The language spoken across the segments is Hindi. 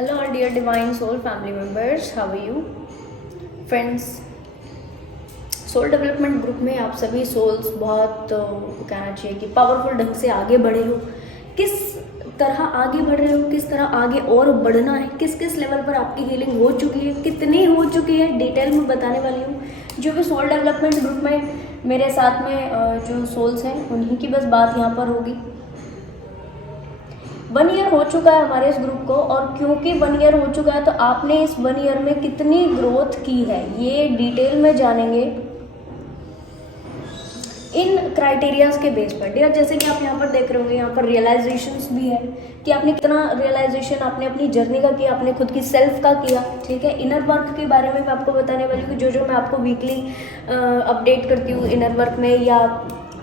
Hello, all dear Divine Soul family members. How are you? Friends, soul development group में आप सभी सोल्स बहुत कहना चाहिए कि पावरफुल ढंग से आगे बढ़े हो। किस तरह आगे बढ़ रहे हो, किस तरह आगे और बढ़ना है, किस किस लेवल पर आपकी हीलिंग हो चुकी है, कितनी हो चुकी है, डिटेल में बताने वाली हूँ। जो भी सोल डेवलपमेंट ग्रुप में मेरे साथ में जो सोल्स हैं उन्हीं की बस बात यहाँ पर होगी। 1 ईयर हो चुका है हमारे इस ग्रुप को, और क्योंकि 1 ईयर हो चुका है तो आपने इस 1 ईयर में कितनी ग्रोथ की है ये डिटेल में जानेंगे इन क्राइटेरियाज के बेस पर। डियर, जैसे कि आप यहाँ पर देख रहे होंगे, यहाँ पर रियलाइजेशंस भी है कि आपने कितना रियलाइजेशन आपने अपनी जर्नी का किया, आपने खुद की सेल्फ का किया। ठीक है, इनर वर्क के बारे में मैं आपको बताने वाली हूँ, जो मैं आपको वीकली अपडेट करती हूँ इनर वर्क में, या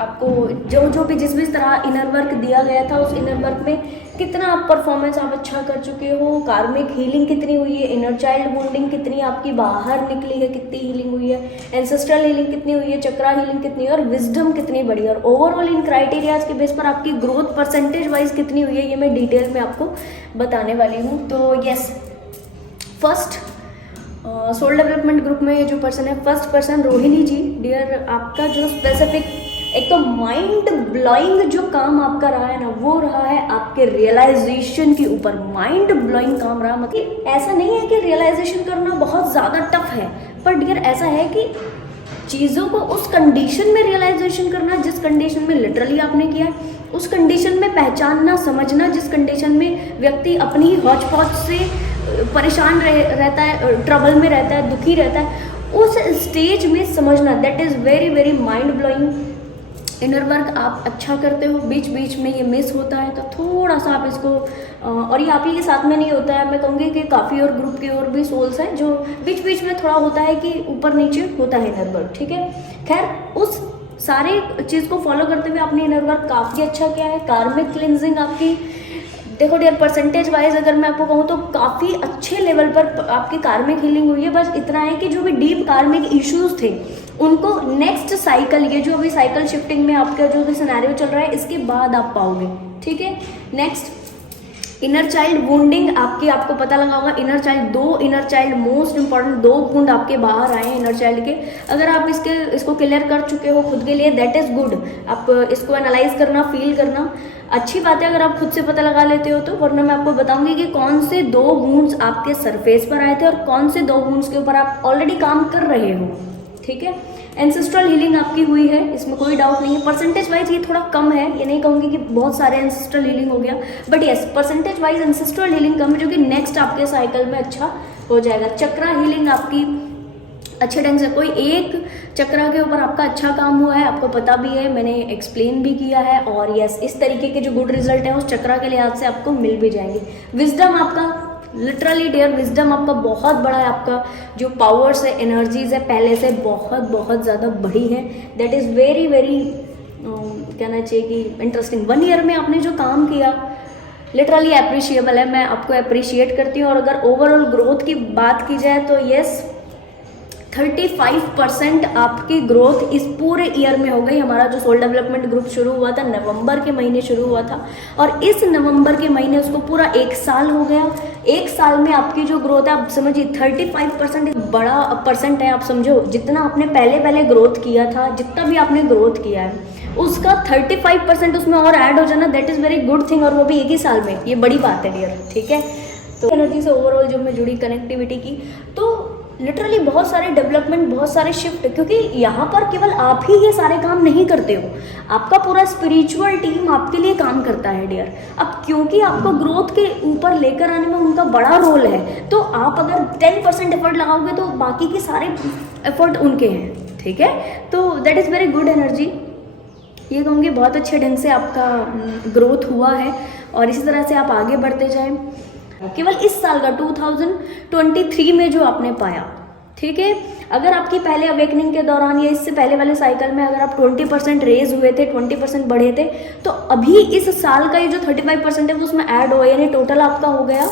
आपको जो भी जिस भी तरह इनर वर्क दिया गया था उस इनर वर्क में कितना आप परफॉर्मेंस आप अच्छा कर चुके हो, कार्मिक हीलिंग कितनी हुई है, इनर चाइल्ड वुंडिंग कितनी आपकी बाहर निकली है, कितनी हीलिंग हुई है, एंसेस्ट्रल हीलिंग कितनी हुई है, चक्रा हीलिंग कितनी है, और विजडम कितनी बढ़ी है, और ओवरऑल इन क्राइटेरियाज के बेस पर आपकी ग्रोथ परसेंटेज वाइज कितनी हुई है ये मैं डिटेल में आपको बताने वाली हूँ। तो yes, first soul development group में जो पर्सन है, first person Rohini ji. Dear, आपका जो स्पेसिफिक एक तो माइंड ब्लोइंग जो काम आपका रहा है ना, वो रहा है आपके रियलाइजेशन के ऊपर। माइंड ब्लोइंग काम रहा, मतलब ऐसा नहीं है कि रियलाइजेशन करना बहुत ज़्यादा टफ है, पर डियर ऐसा है कि चीज़ों को उस कंडीशन में रियलाइजेशन करना जिस कंडीशन में लिटरली आपने किया है, उस कंडीशन में पहचानना समझना जिस कंडीशन में व्यक्ति अपनी हौच पौच से परेशान रहता है, ट्रबल में रहता है, दुखी रहता है, उस स्टेज में समझना, that is very very mind blowing. Inner work आप अच्छा करते हो, बीच बीच में ये मिस होता है, तो थोड़ा सा आप इसको और ये आप ही के साथ में नहीं होता है, मैं कहूँगी कि काफ़ी और ग्रुप के और भी सोल्स हैं जो बीच बीच में थोड़ा होता है कि ऊपर नीचे होता है इनर वर्क। ठीक है, खैर उस सारे चीज़ को फॉलो करते हुए आपने इनर वर्क काफ़ी अच्छा किया है। कार्मिक क्लिनजिंग आपकी, देखो डियर, परसेंटेज वाइज अगर मैं आपको कहूँ तो काफ़ी अच्छे लेवल पर आपकी कार्मिक हीलिंग हुई है। बस इतना है कि जो भी डीप कार्मिक इश्यूज थे उनको नेक्स्ट साइकिल, ये जो अभी साइकिल शिफ्टिंग में आपका जो भी सिनेरियो चल रहा है इसके बाद आप पाओगे। ठीक है, नेक्स्ट इनर चाइल्ड वुंडिंग आपकी, आपको पता लगा होगा inner child, 2 inner child most important 2 wound आपके बाहर आए हैं इनर चाइल्ड के। अगर आप इसको क्लियर कर चुके हो खुद के लिए, दैट इज़ गुड। आप इसको एनालाइज करना, फील करना अच्छी बात है अगर आप खुद से पता लगा लेते हो तो, वरना मैं आपको बताऊंगी कि कौन से 2 वुंड्स आपके सरफेस पर आए थे और कौन से 2 वुंड्स के ऊपर आप ऑलरेडी काम कर रहे हो। ठीक है, एंसेस्ट्रल हीलिंग आपकी हुई है, इसमें कोई डाउट नहीं है। परसेंटेज वाइज ये थोड़ा कम है, ये नहीं कहूँगी कि बहुत सारे एंसेस्ट्रल हीलिंग हो गया, but yes percentage wise ancestral healing कम है, जो कि नेक्स्ट आपके साइकिल में अच्छा हो जाएगा। चक्रा हीलिंग आपकी अच्छे ढंग से, कोई एक चक्रा के ऊपर आपका अच्छा काम हुआ है, आपको पता भी है, मैंने एक्सप्लेन भी किया है, और यस इस तरीके के जो गुड रिजल्ट है उस चक्रा के लिहाज से आपको मिल भी जाएंगे। विजडम आपका, लिटरली डियर, विजडम आपका बहुत बड़ा है, आपका जो पावर्स है, एनर्जीज है, पहले से बहुत बहुत ज़्यादा बढ़ी है। दैट इज़ वेरी वेरी कहना चाहिए कि इंटरेस्टिंग। 1 ईयर में आपने जो काम किया लिटरली अप्रिशिएबल है, मैं आपको अप्रिशिएट करती हूँ। और अगर ओवरऑल ग्रोथ की बात की जाए तो यस 35% आपकी ग्रोथ इस पूरे ईयर में हो गई। हमारा जो सोल डेवलपमेंट ग्रुप शुरू हुआ था नवंबर के महीने शुरू हुआ था, और इस नवंबर के महीने उसको पूरा 1 साल हो गया। 1 साल में आपकी जो ग्रोथ है, आप समझिए 35% बड़ा परसेंट है। आप समझो जितना आपने पहले ग्रोथ किया था, जितना भी आपने ग्रोथ किया है उसका 35% उसमें और ऐड हो जाना, that is very good thing, और वो भी 1 ही साल में, ये बड़ी बात है डियर। ठीक है, तो एनर्जी से ओवरऑल जो मैं जुड़ी कनेक्टिविटी की, तो लिटरली बहुत सारे डेवलपमेंट, बहुत सारे शिफ्ट, क्योंकि यहाँ पर केवल आप ही ये सारे काम नहीं करते हो, आपका पूरा स्पिरिचुअल टीम आपके लिए काम करता है डियर। अब क्योंकि आपको ग्रोथ के ऊपर लेकर आने में उनका बड़ा रोल है, तो आप अगर 10% एफर्ट लगाओगे तो बाकी के सारे एफर्ट उनके हैं। ठीक है, तो that is very good energy, ये कहूँगी बहुत अच्छे ढंग से आपका ग्रोथ हुआ है, और इसी तरह से आप आगे बढ़ते जाएं। केवल इस साल का 2023 में जो आपने पाया, ठीक है, अगर आपकी पहले अवेकनिंग के दौरान या इससे पहले वाले साइकिल में अगर आप 20% रेज हुए थे, 20% बढ़े थे, तो अभी इस साल का ये जो 35% है वो उसमें ऐड हुआ, यानी टोटल आपका हो गया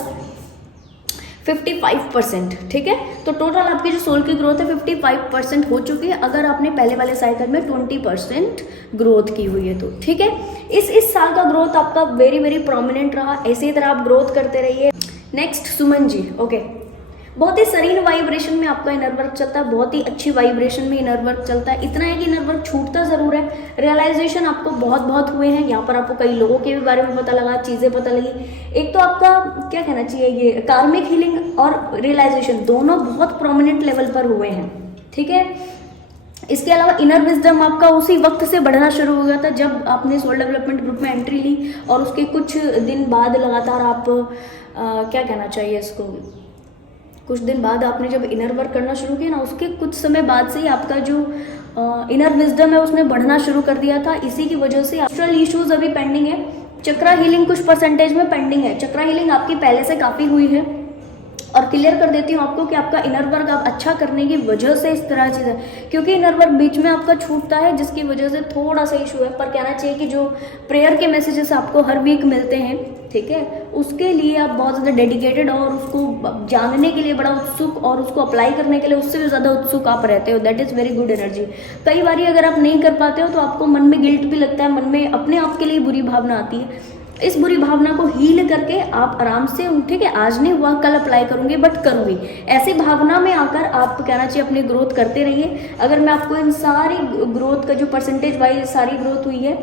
55%। ठीक है, तो टोटल आपकी जो सोल की ग्रोथ है 55% हो चुकी है, अगर आपने पहले वाले साइकिल में 20% ग्रोथ की हुई है तो। ठीक है, इस साल का ग्रोथ आपका वेरी वेरी प्रोमिनेंट रहा, ऐसे ही तरह आप ग्रोथ करते रहिए। Next Suman ji, okay. बहुत ही सरीन वाइब्रेशन में आपका इनर वर्क चलता है, बहुत ही अच्छी वाइब्रेशन में इनर वर्क चलता है। इतना है कि इनर वर्क छूटता ज़रूर है, रियलाइजेशन आपको बहुत बहुत हुए हैं। यहाँ पर आपको कई लोगों के भी बारे में पता लगा, चीज़ें पता लगी। एक तो आपका क्या कहना चाहिए, ये कार्मिक हीलिंग और रियलाइजेशन दोनों बहुत प्रोमिनेंट लेवल पर हुए हैं, ठीक है। इसके अलावा इनर विजडम आपका उसी वक्त से बढ़ना शुरू हो गया था जब आपने सोल डेवलपमेंट ग्रुप में एंट्री ली, और उसके कुछ दिन बाद लगातार आप क्या कहना चाहिए इसको, कुछ दिन बाद आपने जब इनर वर्क करना शुरू किया ना, उसके कुछ समय बाद से ही आपका जो इनर विजडम है उसने बढ़ना शुरू कर दिया था। इसी की वजह से एस्ट्रल इश्यूज अभी पेंडिंग है, चक्रा हीलिंग कुछ परसेंटेज में पेंडिंग है। चक्रा हीलिंग आपकी पहले से काफ़ी हुई है, और क्लियर कर देती हूँ आपको कि आपका इनर वर्क आप अच्छा करने की वजह से इस तरह चीज़ है, क्योंकि इनर वर्क बीच में आपका छूटता है जिसकी वजह से थोड़ा सा इशू है। पर कहना चाहिए कि जो प्रेयर के मैसेजेस आपको हर वीक मिलते हैं, ठीक है, उसके लिए आप बहुत ज़्यादा डेडिकेटेड और उसको जानने के लिए बड़ा उत्सुक और उसको अप्लाई करने के लिए उससे भी ज़्यादा उत्सुक आप रहते हो। That is very good energy. कई बार अगर आप नहीं कर पाते हो तो आपको मन में गिल्ट भी लगता है, मन में अपने आप के लिए बुरी भावना आती है। इस बुरी भावना को हील करके आप आराम से, ठीक है, आज नहीं हुआ कल अप्लाई करूंगी बट करूंगी, ऐसी भावना में आकर आप कहना चाहिए अपनी ग्रोथ करते रहिए। अगर मैं आपको इन सारी ग्रोथ का जो परसेंटेज वाइज सारी ग्रोथ हुई है,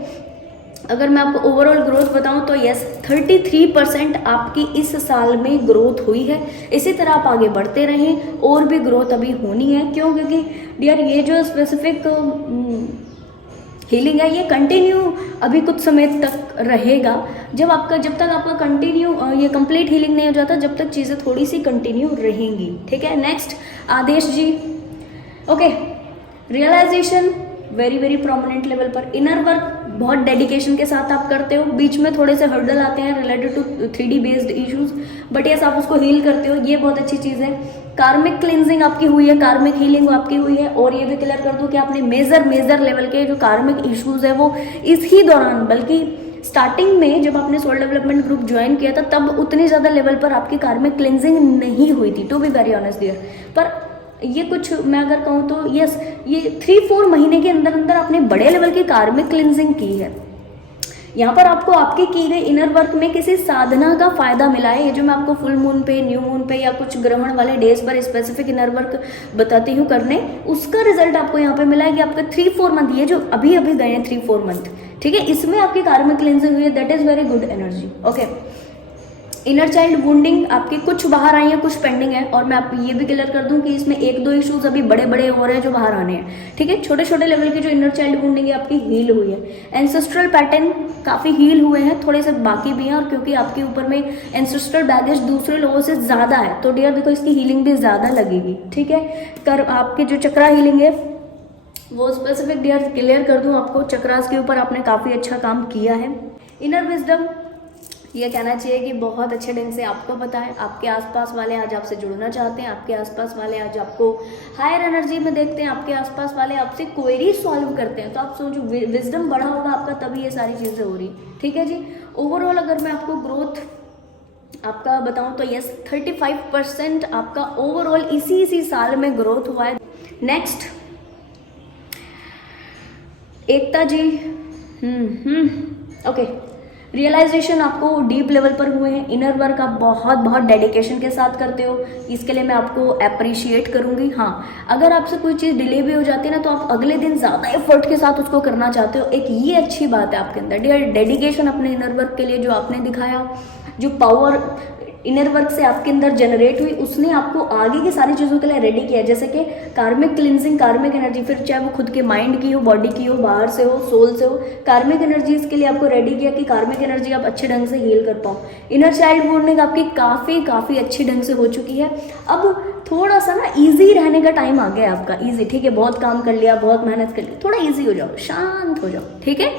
अगर मैं आपको ओवरऑल ग्रोथ बताऊं तो यस 33% आपकी इस साल में ग्रोथ हुई है। इसी तरह आप आगे बढ़ते रहें, और भी ग्रोथ अभी होनी है। क्यों? क्योंकि डियर ये जो स्पेसिफिक हीलिंग है ये कंटिन्यू अभी कुछ समय तक रहेगा। जब तक आपका कंटिन्यू ये कंप्लीट हीलिंग नहीं हो जाता, जब तक चीज़ें थोड़ी सी कंटिन्यू रहेंगी, ठीक है। Next Aadesh ji, okay. Realization very very prominent level पर, इनर वर्क बहुत डेडिकेशन के साथ आप करते हो। बीच में थोड़े से हर्डल आते हैं related to 3D based issues, but yes आप उसको हील करते हो, ये बहुत अच्छी चीज़ है। कार्मिक क्लिनजिंग आपकी हुई है, कार्मिक हीलिंग आपकी हुई है। और ये भी क्लियर कर दूं कि आपने मेजर लेवल के जो कार्मिक इश्यूज है वो इसी दौरान, बल्कि स्टार्टिंग में जब आपने सोल डेवलपमेंट ग्रुप ज्वाइन किया था तब उतनी ज़्यादा लेवल पर आपकी कार्मिक क्लिनजिंग नहीं हुई थी, to be very honest dear. पर ये कुछ मैं अगर कहूँ तो यस ये 3-4 महीने के अंदर अंदर आपने बड़े लेवल की कार्मिक क्लिनजिंग की है। यहाँ पर आपको आपके की गई इनर वर्क में किसी साधना का फायदा मिला है। ये जो मैं आपको फुल मून पे, न्यू मून पे या कुछ ग्रहण वाले डेज पर स्पेसिफिक इनर वर्क बताती हूँ करने, उसका रिजल्ट आपको यहाँ पे मिला है कि आपका 3-4 मंथ, ये जो अभी गए हैं 3-4 मंथ, ठीक है, इसमें आपकी कार्मिक क्लिनजिंग हुई है। That is very good energy, okay. Inner child wounding आपकी कुछ बाहर आई है, कुछ पेंडिंग है। और मैं आप ये भी क्लियर कर दूं कि इसमें 1-2 इश्यूज अभी बड़े बड़े हो रहे हैं जो बाहर आने हैं, ठीक है। छोटे छोटे लेवल की जो इनर चाइल्ड वुंडिंग है आपकी हील हुई है। एंसेस्ट्रल पैटर्न काफ़ी हील हुए हैं, थोड़े से बाकी भी हैं। और क्योंकि आपके ऊपर में एंसेस्ट्रल बैगेज दूसरे लोगों से ज़्यादा है तो डियर देखो इसकी हीलिंग भी ज़्यादा लगेगी, ठीक है। आपके जो चक्रा हीलिंग है वो स्पेसिफिक डियर क्लियर कर दूं आपको, चक्रास के ऊपर आपने काफ़ी अच्छा काम किया है। इनर विजडम ये कहना चाहिए कि बहुत अच्छे ढंग से आपको पता है। आपके आसपास वाले आज आपसे जुड़ना चाहते हैं, आपके आसपास वाले आज आपको हायर एनर्जी में देखते हैं, आपके आसपास वाले आपसे क्वेरी सॉल्व करते हैं। तो आप सोचो विजडम बढ़ा होगा आपका तभी ये सारी चीज़ें हो रही, ठीक है जी। ओवरऑल अगर मैं आपको ग्रोथ आपका बताऊं तो यस 35% आपका ओवरऑल इसी साल में ग्रोथ हुआ है। नेक्स्ट एकता जी, ओके। रियलाइजेशन आपको डीप लेवल पर हुए हैं। इनर वर्क आप बहुत डेडिकेशन के साथ करते हो, इसके लिए मैं आपको अप्रिशिएट करूंगी। हाँ, अगर आपसे कोई चीज़ डिले भी हो जाती है ना तो आप अगले दिन ज़्यादा एफर्ट के साथ उसको करना चाहते हो, एक ये अच्छी बात है आपके अंदर। डेडिकेशन अपने इनर वर्क के लिए जो आपने दिखाया, जो पावर इनर वर्क से आपके अंदर जनरेट हुई, उसने आपको आगे की सारी चीज़ों के लिए रेडी किया। जैसे कि कार्मिक क्लिनजिंग, कार्मिक एनर्जी, फिर चाहे वो खुद के माइंड की हो, बॉडी की हो, बाहर से हो, सोल से हो, कार्मिक एनर्जीज के लिए आपको रेडी किया कि कार्मिक एनर्जी आप अच्छे ढंग से हील कर पाओ। इनर चाइल्ड वुंडिंग आपकी काफ़ी अच्छी ढंग से हो चुकी है। अब थोड़ा सा ना ईजी रहने का टाइम आ गया है आपका। ईजी, ठीक है, बहुत काम कर लिया, बहुत मेहनत कर ली, थोड़ा ईजी हो जाओ, शांत हो जाओ, ठीक है।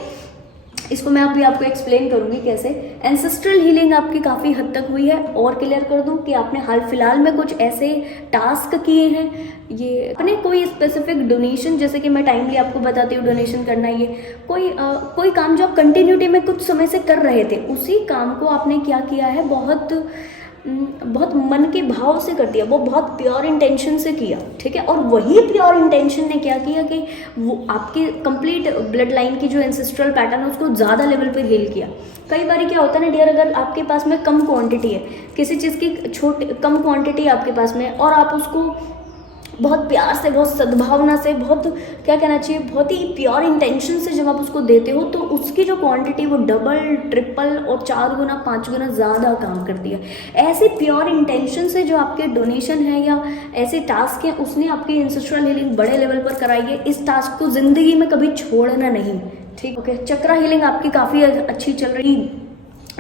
इसको मैं अभी आपको एक्सप्लेन करूंगी कैसे। एंसेस्ट्रल हीलिंग आपकी काफ़ी हद तक हुई है। और क्लियर कर दूं कि आपने हाल फिलहाल में कुछ ऐसे टास्क किए हैं, ये अपने कोई स्पेसिफिक डोनेशन, जैसे कि मैं टाइमली आपको बताती हूँ डोनेशन करना, ये कोई काम जो आप कंटिन्यूटी में कुछ समय से कर रहे थे, उसी काम को आपने क्या किया है, बहुत बहुत मन के भाव से कर दिया, वो बहुत प्योर इंटेंशन से किया, ठीक है। और वही प्योर इंटेंशन ने क्या किया कि वो आपके कंप्लीट ब्लड लाइन की जो एंसेस्ट्रल पैटर्न है उसको ज़्यादा लेवल पर हील किया। कई बार क्या होता है ना डियर, अगर आपके पास में कम क्वांटिटी है किसी चीज़ की, कम क्वांटिटी है आपके पास में, और आप उसको बहुत प्यार से, बहुत सद्भावना से, बहुत क्या कहना चाहिए, बहुत ही प्योर इंटेंशन से जब आप उसको देते हो तो उसकी जो क्वांटिटी वो डबल, ट्रिपल और 4 गुना 5 गुना ज़्यादा काम करती है। ऐसे प्योर इंटेंशन से जो आपके डोनेशन है या ऐसे टास्क हैं, उसने आपकी एंसेस्ट्रल हीलिंग बड़े लेवल पर कराई है। इस टास्क को ज़िंदगी में कभी छोड़ना नहीं, ठीक, ओके। चक्रा हीलिंग आपकी काफ़ी अच्छी चल रही,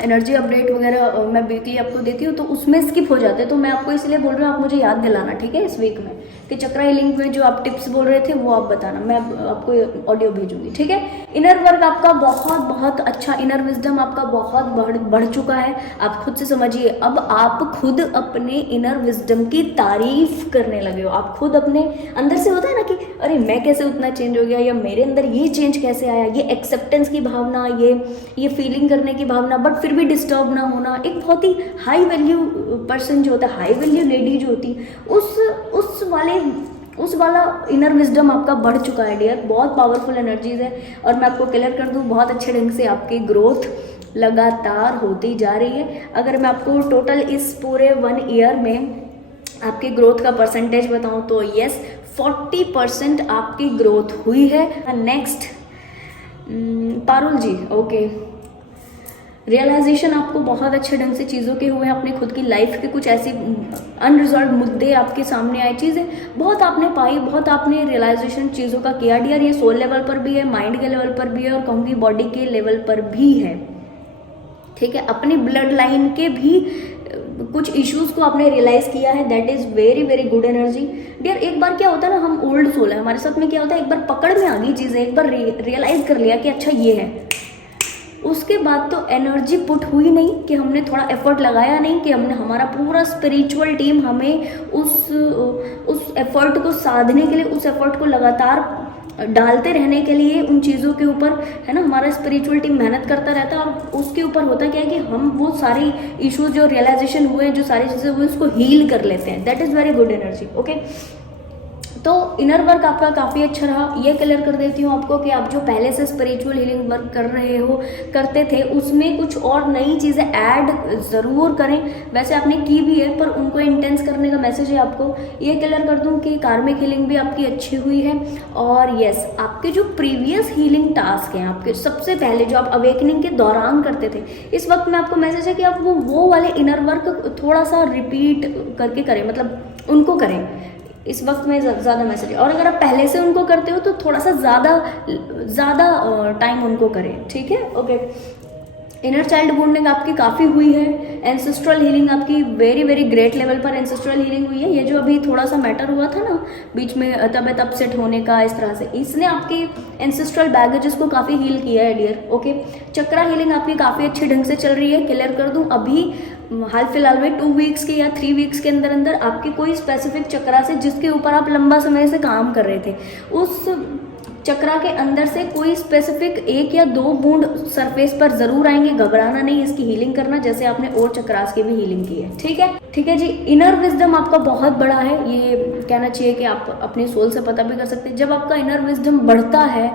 एनर्जी अपडेट वगैरह मैं वीकली आपको देती हूँ, तो उसमें स्किप हो जाते हैं, तो मैं आपको इसलिए बोल रही हूँ, आप मुझे याद दिलाना, ठीक है, इस वीक में कि चक्रा हीलिंग में जो आप टिप्स बोल रहे थे वो आप बताना, मैं आपको ऑडियो भेजूंगी, ठीक है। इनर वर्क आपका बहुत बहुत अच्छा, इनर विजडम आपका बहुत बढ़ चुका है, आप खुद से समझिए। अब आप खुद अपने इनर विजडम की तारीफ करने लगे हो, आप खुद अपने अंदर से होता है ना कि अरे मैं कैसे उतना चेंज हो गया, या मेरे अंदर ये चेंज कैसे आया, ये एक्सेप्टेंस की भावना, ये फीलिंग करने की भावना, बट फिर भी डिस्टर्ब ना होना। एक बहुत ही हाई वैल्यू पर्सन जो होता है, हाई वैल्यू लेडी जो होती है, उस वाला इनर विजडम आपका बढ़ चुका है डियर, बहुत पावरफुल एनर्जीज है। और मैं आपको क्लियर कर दूं, बहुत अच्छे ढंग से आपकी ग्रोथ लगातार होती जा रही है। अगर मैं आपको टोटल इस पूरे 1 ईयर में आपकी ग्रोथ का परसेंटेज बताऊं तो यस, 40% आपकी ग्रोथ हुई है। नेक्स्ट पारुल जी, ओके, रियलाइजेशन आपको बहुत अच्छे ढंग से चीज़ों के हुए, अपने खुद की लाइफ के कुछ ऐसी अनरिजॉल्व मुद्दे आपके सामने आए, चीज़ें बहुत आपने पाई, बहुत आपने रियलाइजेशन चीज़ों का किया डियर। ये सोल लेवल पर भी है, माइंड के लेवल पर भी है, और कहूँगी बॉडी के लेवल पर भी है, ठीक है। अपनी ब्लड लाइन के भी कुछ इश्यूज को आपने रियलाइज किया है, that is very very good energy dear. एक बार क्या होता है ना, हम ओल्ड सोल है, हमारे साथ में क्या होता है, एक बार पकड़ में आ गई चीज़ें, एक बार रियलाइज कर लिया कि अच्छा ये है, उसके बाद तो एनर्जी पुट हुई नहीं, कि हमने थोड़ा एफर्ट लगाया नहीं, कि हमने, हमारा पूरा स्पिरिचुअल टीम हमें उस एफर्ट को साधने के लिए, उस एफर्ट को लगातार डालते रहने के लिए उन चीज़ों के ऊपर, है ना, हमारा स्पिरिचुअल टीम मेहनत करता रहता है। और उसके ऊपर होता क्या है कि हम वो सारी इश्यूज जो रियलाइजेशन हुए, जो सारी चीज़ें हुई, उसको हील कर लेते हैं, that is very good energy, okay. तो इनर वर्क आपका काफ़ी अच्छा रहा। ये क्लियर कर देती हूँ आपको कि आप जो पहले से स्पिरिचुअल हीलिंग वर्क कर रहे हो, करते थे, उसमें कुछ और नई चीज़ें ऐड ज़रूर करें। वैसे आपने की भी है, पर उनको इंटेंस करने का मैसेज है आपको। ये क्लियर कर दूँ कि कार्मिक हीलिंग भी आपकी अच्छी हुई है। और यस, आपके जो प्रीवियस हीलिंग टास्क हैं, आपके सबसे पहले जो आप अवेकनिंग के दौरान करते थे, इस वक्त में आपको मैसेज है कि आप वो वाले इनर वर्क थोड़ा सा रिपीट करके करें, मतलब उनको करें, इस वक्त में ज़्यादा मैसेज है। और अगर आप पहले से उनको करते हो तो थोड़ा सा ज़्यादा टाइम उनको करें, ठीक है, ओके। इनर चाइल्ड वुंडिंग आपकी काफ़ी हुई है। एंसेस्ट्रल हीलिंग आपकी वेरी वेरी ग्रेट लेवल पर एंसेस्ट्रल हीलिंग हुई है। ये जो अभी थोड़ा सा मैटर हुआ था ना बीच में, तबियत अपसेट होने का, इस तरह से, इसने आपके एंसेस्ट्रल बैगेजेस को काफ़ी हील किया है डियर, ओके। चक्रा हीलिंग आपकी काफ़ी अच्छे ढंग से चल रही है। क्लियर कर दूँ, अभी हाल फिलहाल में 2 वीक्स के या 3 वीक्स के अंदर अंदर आपके कोई स्पेसिफिक चक्रा से, जिसके ऊपर आप लंबा समय से काम कर रहे थे, उस चक्रा के अंदर से कोई स्पेसिफिक 1 या 2 बूंद सरफेस पर जरूर आएंगे। घबराना नहीं, इसकी हीलिंग करना, जैसे आपने और चक्रास की भी हीलिंग की है, ठीक है, ठीक है जी। इनर विजडम आपका बहुत बड़ा है, ये कहना चाहिए कि आप अपने सोल से पता भी कर सकते हैं। जब आपका इनर विजडम बढ़ता है,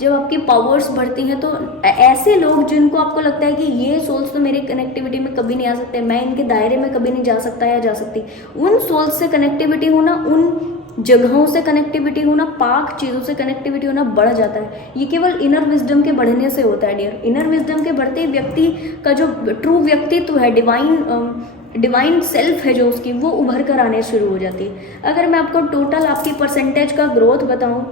जब आपकी पावर्स बढ़ती हैं, तो ऐसे लोग जिनको आपको लगता है कि ये सोल्स तो मेरे कनेक्टिविटी में कभी नहीं आ सकते, मैं इनके दायरे में कभी नहीं जा सकता या जा सकती, उन सोल्स से कनेक्टिविटी होना, उन जगहों से कनेक्टिविटी होना, पाक चीज़ों से कनेक्टिविटी होना बढ़ जाता है। ये केवल इनर विजडम के बढ़ने से होता है डियर। इनर विजडम के बढ़ते व्यक्ति का जो ट्रू व्यक्तित्व है, डिवाइन सेल्फ है जो उसकी, वो उभर कर आने शुरू हो जाती है। अगर मैं आपको टोटल आपकी परसेंटेज का ग्रोथ बताऊं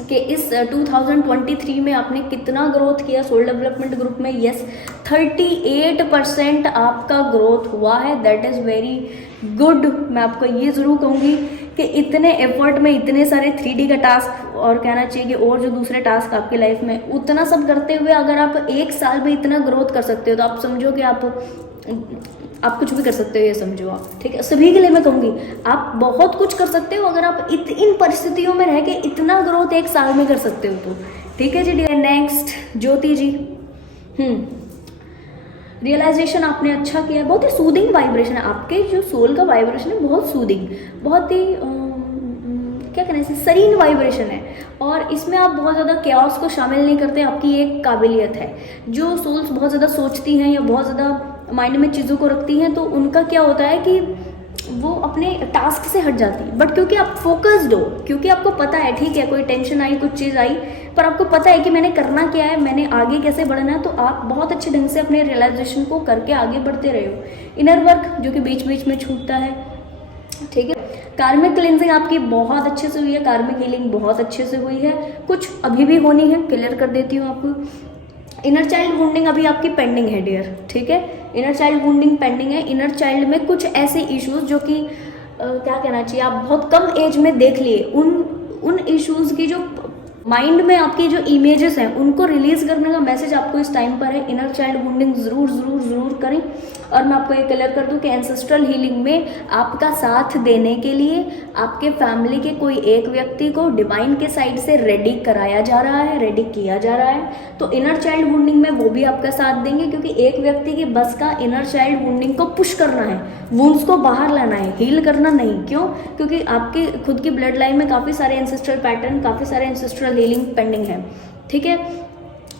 कि इस 2023 में आपने कितना ग्रोथ किया सोल डेवलपमेंट ग्रुप में, यस 38% आपका ग्रोथ हुआ है, दैट इज़ वेरी गुड। मैं आपको ये ज़रूर कहूँगी कि इतने एफर्ट में इतने सारे 3D का टास्क, और कहना चाहिए कि और जो दूसरे टास्क आपकी लाइफ में, उतना सब करते हुए अगर आप 1 साल में इतना ग्रोथ कर सकते हो, तो आप समझो कि आप कुछ भी कर सकते हो, ये समझो आप, ठीक है। सभी के लिए मैं कहूँगी आप बहुत कुछ कर सकते हो अगर आप इन परिस्थितियों में रह के इतना ग्रोथ 1 साल में कर सकते हो तो, ठीक है जी डियर। नेक्स्ट ज्योति जी, रियलाइजेशन आपने अच्छा किया, बहुत ही सूदिंग वाइब्रेशन है आपके, जो सोल का वाइब्रेशन है बहुत सूदिंग, बहुत ही क्या कहना है, सरीन वाइब्रेशन है। और इसमें आप बहुत ज़्यादा कैओस को शामिल नहीं करते, आपकी एक काबिलियत है। जो सोल्स बहुत ज़्यादा सोचती हैं या बहुत ज़्यादा माइंड में चीज़ों को रखती हैं, तो उनका क्या होता है कि वो अपने टास्क से हट जाती है। बट क्योंकि आप फोकस्ड हो, क्योंकि आपको पता है ठीक है कोई टेंशन आई, कुछ चीज़ आई, पर आपको पता है कि मैंने करना क्या है, मैंने आगे कैसे बढ़ना है, तो आप बहुत अच्छे ढंग से अपने रियलाइजेशन को करके आगे बढ़ते रहे हो। इनर वर्क जो कि बीच बीच में छूटता है, ठीक है। कार्मिक क्लिनजिंग आपकी बहुत अच्छे से हुई है, कार्मिक हीलिंग बहुत अच्छे से हुई है, कुछ अभी भी होनी है, क्लियर कर देती हूँ आपको। इनर चाइल्ड वुंडिंग अभी आपकी पेंडिंग है डियर, ठीक है, इनर चाइल्ड वुंडिंग पेंडिंग है। इनर चाइल्ड में कुछ ऐसे इश्यूज जो कि क्या कहना चाहिए, आप बहुत कम एज में देख लिए, उन इश्यूज की जो माइंड में आपकी जो इमेजेस हैं उनको रिलीज करने का मैसेज आपको इस टाइम पर है। इनर चाइल्ड वुंडिंग ज़रूर ज़रूर ज़रूर करें। और मैं आपको ये क्लियर कर दूं कि एंसेस्ट्रल हीलिंग में आपका साथ देने के लिए आपके फैमिली के कोई एक व्यक्ति को डिवाइन के साइड से रेडी कराया जा रहा है, रेडी किया जा रहा है। तो इनर चाइल्ड वुंडिंग में वो भी आपका साथ देंगे, क्योंकि एक व्यक्ति के बस का इनर चाइल्ड वुंडिंग को पुश करना है, वुंड्स को बाहर लाना है, हील करना नहीं। क्यों? क्योंकि आपके खुद की ब्लड लाइन में काफ़ी सारे एंसेस्ट्रल पैटर्न, काफ़ी सारे एंसेस्ट्रल हीलिंग पेंडिंग है, ठीक है।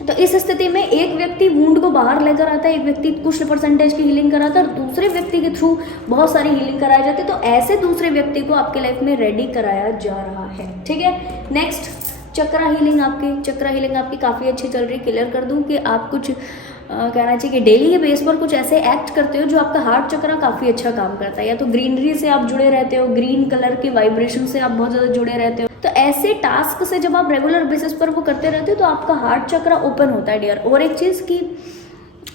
तो इस स्थिति में एक व्यक्ति वुंड को बाहर लेकर आता है, एक व्यक्ति कुछ परसेंटेज की हीलिंग कराता है और दूसरे व्यक्ति के थ्रू बहुत सारी हीलिंग कराई जाती है। तो ऐसे दूसरे व्यक्ति को आपके लाइफ में रेडी कराया जा रहा है, ठीक है। नेक्स्ट चक्रा हीलिंग आपकी काफ़ी अच्छी चल रही। क्लियर कर दूं कि आप कुछ कहना चाहिए कि डेली के बेस पर कुछ ऐसे एक्ट करते हो जो आपका हार्ट चक्रा काफ़ी अच्छा काम करता है। या तो ग्रीनरी से आप जुड़े रहते हो, ग्रीन कलर के वाइब्रेशन से आप बहुत ज़्यादा जुड़े रहते हो। तो ऐसे टास्क से जब आप रेगुलर बेसिस पर वो करते रहते हो तो आपका हार्ट चक्रा ओपन होता है डियर। और एक चीज़ की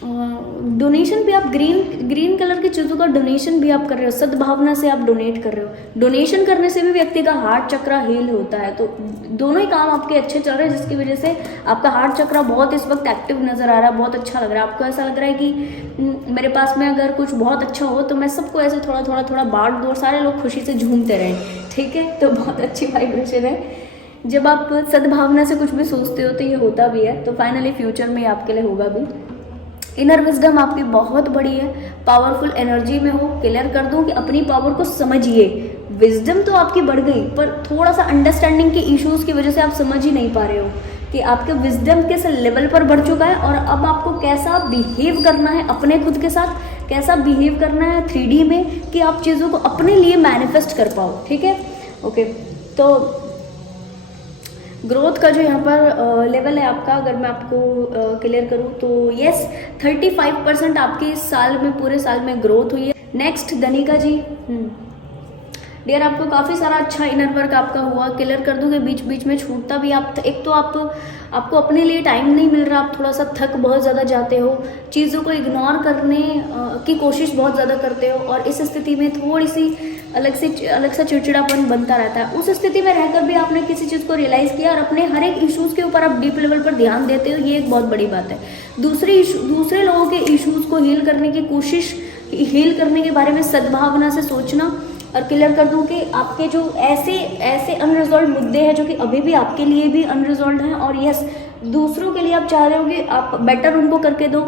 डोनेशन भी आप ग्रीन कलर की चीज़ों का डोनेशन भी आप कर रहे हो, सद्भावना से आप डोनेट कर रहे हो। डोनेशन करने से भी व्यक्ति का हार्ट चक्रा हील होता है। तो दोनों ही काम आपके अच्छे चल रहे हैं, जिसकी वजह से आपका हार्ट चक्रा बहुत इस वक्त एक्टिव नज़र आ रहा है, बहुत अच्छा लग रहा है। आपको ऐसा लग रहा है कि मेरे पास में अगर कुछ बहुत अच्छा हो तो मैं सबको ऐसे थोड़ा थोड़ा थोड़ा बांट दूँ और सारे लोग खुशी से झूमते रहें, ठीक है। तो बहुत अच्छी वाइब्रेशन है। जब आप सद्भावना से कुछ भी सोचते हो तो ये होता भी है। तो फाइनली फ्यूचर में आपके लिए होगा भी। इनर विजडम आपकी बहुत बड़ी है, पावरफुल एनर्जी में हो। क्लियर कर दूं कि अपनी पावर को समझिए। विजडम तो आपकी बढ़ गई, पर थोड़ा सा अंडरस्टैंडिंग के इश्यूज की वजह से आप समझ ही नहीं पा रहे हो कि आपके विजडम किस लेवल पर बढ़ चुका है और अब आपको कैसा बिहेव करना है अपने खुद के साथ, कैसा बिहेव करना है 3D में कि आप चीज़ों को अपने लिए मैनिफेस्ट कर पाओ, ठीक है। ओके, तो ग्रोथ का जो यहाँ पर लेवल है आपका, अगर मैं आपको क्लियर करूँ तो यस 35% आपके इस साल में, पूरे साल में ग्रोथ हुई है। नेक्स्ट धनिका जी, डियर आपको काफ़ी सारा अच्छा इनर वर्क आपका हुआ। क्लियर कर दूँ कि बीच बीच में छूटता भी आप, एक तो आपको अपने लिए टाइम नहीं मिल रहा, आप थोड़ा सा थक बहुत ज़्यादा जाते हो, चीज़ों को इग्नोर करने की कोशिश बहुत ज़्यादा करते हो और इस स्थिति में थोड़ी सी अलग सा चिड़चिड़ापन बनता रहता है। उस स्थिति में रहकर भी आपने किसी चीज़ को रियलाइज़ किया और अपने हर एक इश्यूज़ के ऊपर आप डीप लेवल पर ध्यान देते हो, ये एक बहुत बड़ी बात है। दूसरे लोगों के इश्यूज़ को हील करने की कोशिश, हील करने के बारे में सद्भावना से सोचना। और क्लियर कर दूं कि आपके जो ऐसे अनरिजॉल्व मुद्दे हैं जो कि अभी भी आपके लिए भी अनरिजॉल्व हैं और यस दूसरों के लिए आप चाह रहे हो कि आप बेटर उनको करके दो,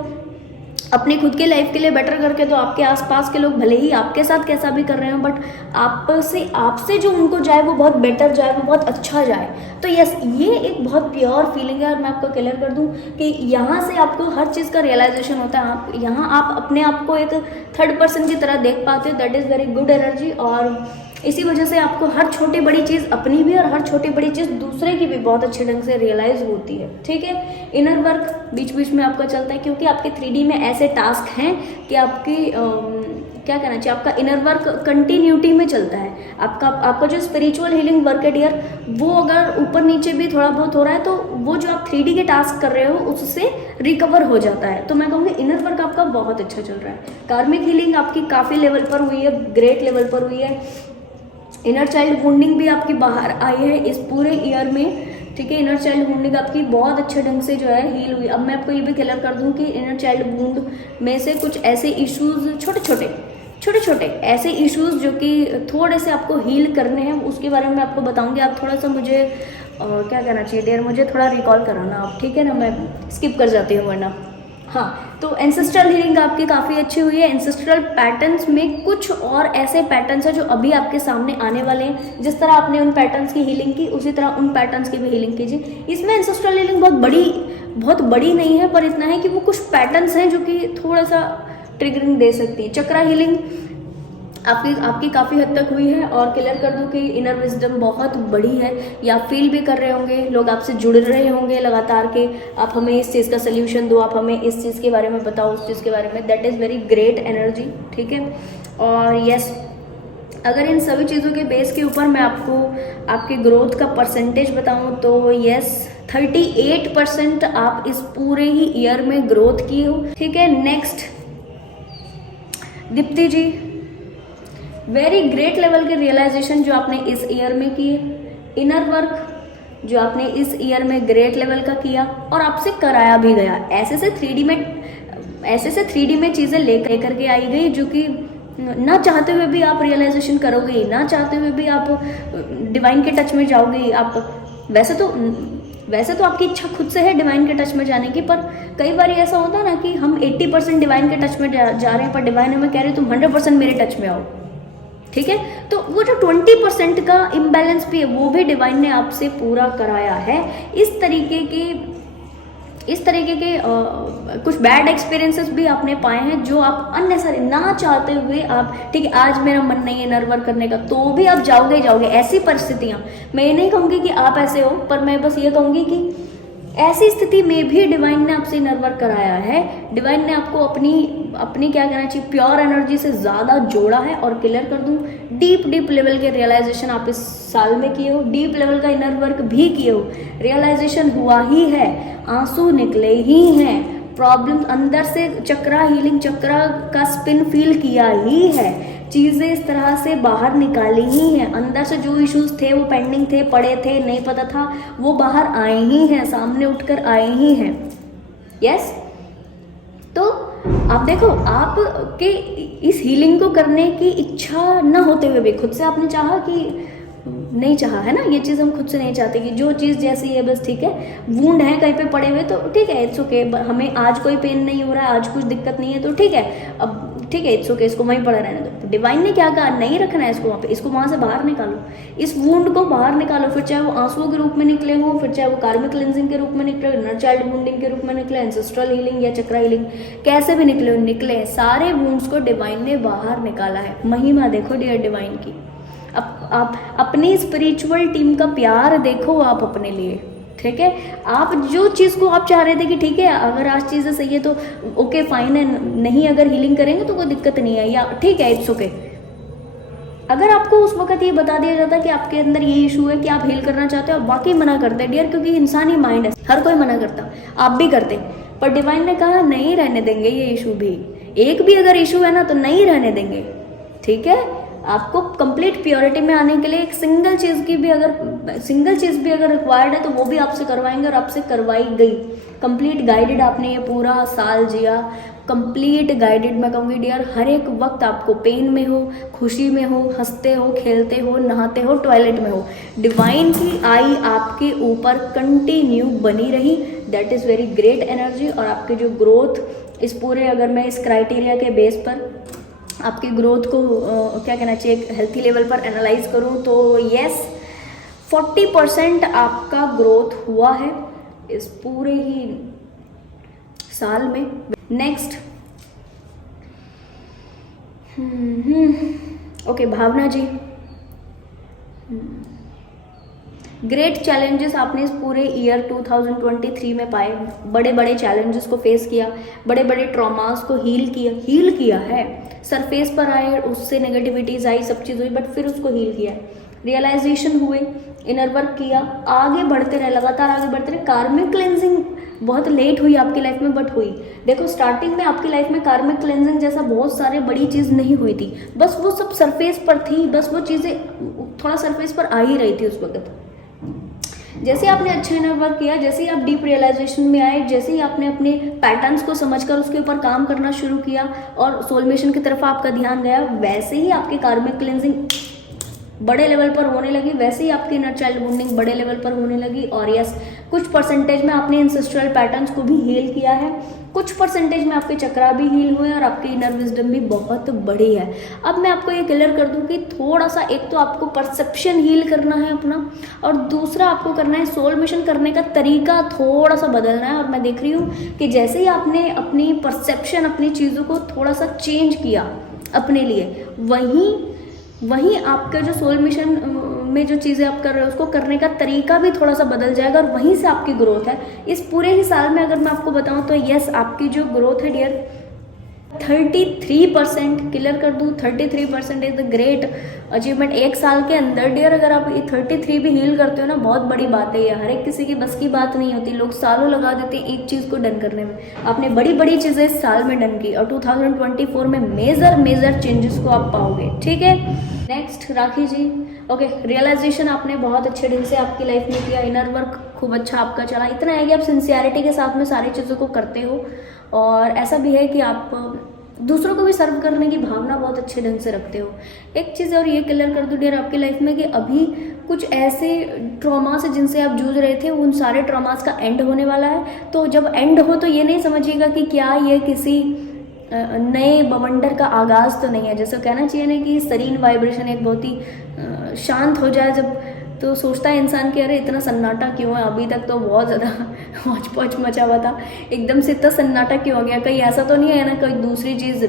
अपनी खुद के लाइफ के लिए बेटर करके दो। आपके आसपास के लोग भले ही आपके साथ कैसा भी कर रहे हो, बट आपसे जो उनको जाए वो बहुत बेटर जाए, वो बहुत अच्छा जाए। तो यस, ये एक बहुत प्योर फीलिंग है। और मैं आपको क्लियर कर दूं कि यहाँ से आपको हर चीज़ का रियलाइजेशन होता है। यहाँ आप अपने आप को एक थर्ड पर्सन की तरह देख पाते हो, that is very good energy. और इसी वजह से आपको हर छोटी बड़ी चीज़ अपनी भी और हर छोटी बड़ी चीज़ दूसरे की भी बहुत अच्छे ढंग से रियलाइज होती है, ठीक है। इनर वर्क बीच बीच में आपका चलता है क्योंकि आपके 3D में ऐसे टास्क हैं कि आपकी क्या कहना चाहिए, आपका इनर वर्क कंटिन्यूटी में चलता है। आपका जो स्पिरिचुअल हीलिंग वर्क है डियर, वो अगर ऊपर नीचे भी थोड़ा बहुत हो रहा है तो वो जो आप 3D के टास्क कर रहे हो उससे रिकवर हो जाता है। तो मैं कहूँगी इनर वर्क आपका बहुत अच्छा चल रहा है। कार्मिक हीलिंग आपकी काफ़ी लेवल पर हुई है, ग्रेट लेवल पर हुई है। इनर चाइल्ड वुंडिंग भी आपकी बाहर आई है इस पूरे ईयर में, ठीक है। इनर चाइल्ड वुंडिंग आपकी बहुत अच्छे ढंग से जो है हील हुई। अब मैं आपको ये भी क्लियर कर दूं कि इनर चाइल्ड वुंड में से कुछ ऐसे इश्यूज छोटे छोटे ऐसे इश्यूज जो कि थोड़े से आपको हील करने हैं, उसके बारे में मैं आपको बताऊंगी। आप थोड़ा सा मुझे क्या कहना चाहिए डियर, मुझे थोड़ा रिकॉल कराना आप, ठीक है ना, मैं स्किप कर जाती हूँ वरना। हाँ, तो एंसेस्ट्रल हीलिंग आपकी काफ़ी अच्छी हुई है। एंसेस्ट्रल पैटर्न्स में कुछ और ऐसे पैटर्न्स हैं जो अभी आपके सामने आने वाले हैं। जिस तरह आपने उन पैटर्न्स की हीलिंग की, उसी तरह उन पैटर्न्स की भी हीलिंग कीजिए। इसमें एंसेस्ट्रल हीलिंग बहुत बड़ी नहीं है, पर इतना है कि वो कुछ पैटर्न्स हैं जो कि थोड़ा सा ट्रिगरिंग दे सकती है। चक्रा हीलिंग आपकी काफ़ी हद तक हुई है, और क्लियर कर दूं कि इनर विजडम बहुत बड़ी है। या फील भी कर रहे होंगे, लोग आपसे जुड़ रहे होंगे लगातार के आप हमें इस चीज़ का सल्यूशन दो, आप हमें इस चीज़ के बारे में बताओ, उस चीज़ के बारे में। That is very great energy, ठीक है। और यस, अगर इन सभी चीज़ों के बेस के ऊपर मैं आपको आपके ग्रोथ का परसेंटेज बताऊं तो यस, 38% आप इस पूरे ही ईयर में ग्रोथ किए हो, ठीक है। नेक्स्ट दीप्ति जी, वेरी ग्रेट लेवल के रियलाइजेशन जो आपने इस ईयर में किए, इनर वर्क जो आपने इस ईयर में ग्रेट लेवल का किया और आपसे कराया भी गया। ऐसे से 3D में चीज़ें लेकर के आई गई जो कि ना चाहते हुए भी आप रियलाइजेशन करोगे, ना चाहते हुए भी आप डिवाइन के टच में जाओगे। आप वैसे तो आपकी इच्छा खुद से है डिवाइन के टच में जाने की, पर कई बार ऐसा होता है ना कि हम 80% डिवाइन के टच में जा रहे हैं, पर डिवाइन हमें कह रहे तुम 100% मेरे टच में आओ, ठीक है। तो वो जो 20% का इम्बैलेंस भी है वो भी डिवाइन ने आपसे पूरा कराया है। इस तरीके के कुछ बैड एक्सपीरियंसेस भी आपने पाए हैं जो आप अननेसेसरी ना चाहते हुए आप, ठीक है, आज मेरा मन नहीं है इनर वर्क करने का, तो भी आप जाओगे। ऐसी परिस्थितियां, मैं ये नहीं कहूँगी कि आप ऐसे हो, पर मैं बस ये कहूँगी कि ऐसी स्थिति में भी डिवाइन ने आपसे इनर वर्क कराया है। डिवाइन ने आपको अपनी क्या कहना चाहिए, प्योर एनर्जी से ज़्यादा जोड़ा है। और क्लियर कर दूं, डीप लेवल के रियलाइजेशन आप इस साल में किए हो, डीप लेवल का इनर वर्क भी किए हो, रियलाइजेशन हुआ ही है, आंसू निकले ही हैं, प्रॉब्लम अंदर से चक्रा हीलिंग, चक्रा का स्पिन फील किया ही है, चीज़ें इस तरह से बाहर निकाली ही हैं। अंदर से जो इश्यूज थे वो पेंडिंग थे, पड़े थे, नहीं पता था, वो बाहर आए ही हैं, सामने उठकर आए ही हैं। यस, तो आप देखो, आपके इस हीलिंग को करने की इच्छा न होते हुए भी खुद से आपने चाहा कि नहीं चाहा, है ना। ये चीज़ हम खुद से नहीं चाहते कि जो चीज़ जैसी है बस ठीक है, वुंड है कहीं पे पड़े हुए तो ठीक है, इट्स ओके, हमें आज कोई पेन नहीं हो रहा है, आज कुछ दिक्कत नहीं है तो ठीक है, अब ठीक है, इट्स ओके, इसको वहीं पड़ा रहने दो। डिवाइन ने क्या कहा, नहीं रखना है इसको वहाँ पे, इसको वहाँ से बाहर निकालो, इस वुंड को बाहर निकालो, फिर चाहे वो आंसुओं के रूप में निकले हो, फिर चाहे वो कार्मिक क्लेंजिंग के रूप में निकले, इनर चाइल्ड वुंडिंग के रूप में निकले, एंसेस्ट्रल हीलिंग या चक्रा हीलिंग, कैसे भी निकले, सारे वुंड्स को डिवाइन ने बाहर निकाला है। महिमा देखो डियर डिवाइन की, आप अपनी स्पिरिचुअल टीम का प्यार देखो आप अपने लिए, ठीक है। आप जो चीज़ को आप चाह रहे थे कि ठीक है अगर आज चीज़ें सही है तो ओके फाइन है, नहीं अगर हीलिंग करेंगे तो कोई दिक्कत नहीं है, या ठीक है इट्स ओके। अगर आपको उस वक्त ये बता दिया जाता कि आपके अंदर ये इशू है कि आप हील करना चाहते हो, आप वाकई मना करते डियर, क्योंकि इंसानी माइंड है, हर कोई मना करता, आप भी करते, पर डिवाइन ने कहा नहीं रहने देंगे ये इशू भी, एक भी अगर इशू है ना तो नहीं रहने देंगे, ठीक है। आपको कंप्लीट प्योरिटी में आने के लिए एक सिंगल चीज़ भी अगर रिक्वायर्ड है तो वो भी आपसे करवाएंगे, और आपसे करवाई गई। कंप्लीट गाइडेड आपने ये पूरा साल जिया, कंप्लीट गाइडेड मैं कहूँगी डियर। हर एक वक्त आपको पेन में हो, खुशी में हो, हंसते हो, खेलते हो, नहाते हो, टॉयलेट में हो, डिवाइन की आई आपके ऊपर कंटिन्यू बनी रही। That is very great energy. और आपके जो ग्रोथ इस पूरे, अगर मैं इस क्राइटेरिया के बेस पर आपकी ग्रोथ को क्या कहना चाहिए, एक हेल्थी लेवल पर एनालाइज करूं तो यस, 40% आपका ग्रोथ हुआ है इस पूरे ही साल में। नेक्स्ट ओके भावना जी, ग्रेट चैलेंजेस आपने इस पूरे ईयर 2023 में पाए, बड़े बड़े चैलेंजेस को फेस किया, बड़े बड़े ट्रॉमास को हील किया है, सरफेस पर आए, उससे नेगेटिविटीज आई, सब चीज़ हुई, बट फिर उसको हील किया, रियलाइजेशन हुए, इनर वर्क किया, आगे बढ़ते रहे, लगातार आगे बढ़ते रहे। कार्मिक क्लेंजिंग बहुत लेट हुई आपकी लाइफ में, बट हुई। देखो स्टार्टिंग में आपकी लाइफ में कार्मिक क्लेंजिंग जैसा बहुत सारे बड़ी चीज़ नहीं हुई थी, बस वो सब सरफेस पर थी, बस वो चीज़ें थोड़ा सरफेस पर आ ही रही थी उस वक्त। जैसे आपने अच्छा इनर वर्क किया, जैसे ही आप डीप रियलाइजेशन में आए, जैसे ही आपने अपने पैटर्न्स को समझकर उसके ऊपर काम करना शुरू किया और सोल मिशन की तरफ आपका ध्यान गया, वैसे ही आपकी कार्मिक क्लेंजिंग बड़े लेवल पर होने लगी, वैसे ही आपकी इनर चाइल्ड वुंडिंग बड़े लेवल पर होने लगी। और यस, कुछ परसेंटेज में आपने एंसेस्ट्रल पैटर्न्स को भी हील किया है, कुछ परसेंटेज में आपके चक्रा भी हील हुए और आपकी इनर विजडम भी बहुत बड़ी है। अब मैं आपको ये क्लियर कर दूं कि थोड़ा सा, एक तो आपको परसेप्शन हील करना है अपना, और दूसरा आपको करना है सोल मिशन करने का तरीका थोड़ा सा बदलना है। और मैं देख रही हूँ कि जैसे ही आपने अपनी परसेप्शन, अपनी चीज़ों को थोड़ा सा चेंज किया अपने लिए, वहीं आपका जो सोल मिशन में जो चीज़ें आप कर रहे हो उसको करने का तरीका भी थोड़ा सा बदल जाएगा, और वहीं से आपकी ग्रोथ है। इस पूरे ही साल में अगर मैं आपको बताऊं तो यस, आपकी जो ग्रोथ है डियर 33%, क्लियर कर दूं, 33% इज द ग्रेट अचीवमेंट। एक साल के अंदर डियर अगर आप 33 भी हील करते हो ना, बहुत बड़ी बात है ये। हर एक किसी की बस की बात नहीं होती, लोग सालों लगा देते हैं एक चीज़ को डन करने में। आपने बड़ी बड़ी चीज़ें इस साल में डन की, और 2024 में मेजर चेंजेस को आप पाओगे, ठीक है। नेक्स्ट राखी जी, ओके, रियलाइजेशन आपने बहुत अच्छे ढंग से आपकी लाइफ में किया, इनर वर्क खूब अच्छा आपका चला। इतना है कि आप सिंसियरिटी के साथ में सारी चीज़ों को करते हो, और ऐसा भी है कि आप दूसरों को भी सर्व करने की भावना बहुत अच्छे ढंग से रखते हो। एक चीज़ और ये क्लियर कर दूँ डियर आपकी लाइफ में कि अभी कुछ ऐसे ट्रॉमा से जिनसे आप जूझ रहे थे, उन सारे ट्रॉमास का एंड होने वाला है। तो जब एंड हो तो ये नहीं समझिएगा कि क्या ये किसी नए बवंडर का आगाज़ तो नहीं है। जैसे कहना चाहिए ना कि सरीन वाइब्रेशन एक बहुत ही शांत हो जाए जब, तो सोचता है इंसान कि अरे इतना सन्नाटा क्यों है, अभी तक तो बहुत ज़्यादा हौच पौच मचा हुआ था, एकदम से इतना सन्नाटा क्यों हो गया। कहीं ऐसा तो नहीं है ना कोई दूसरी चीज़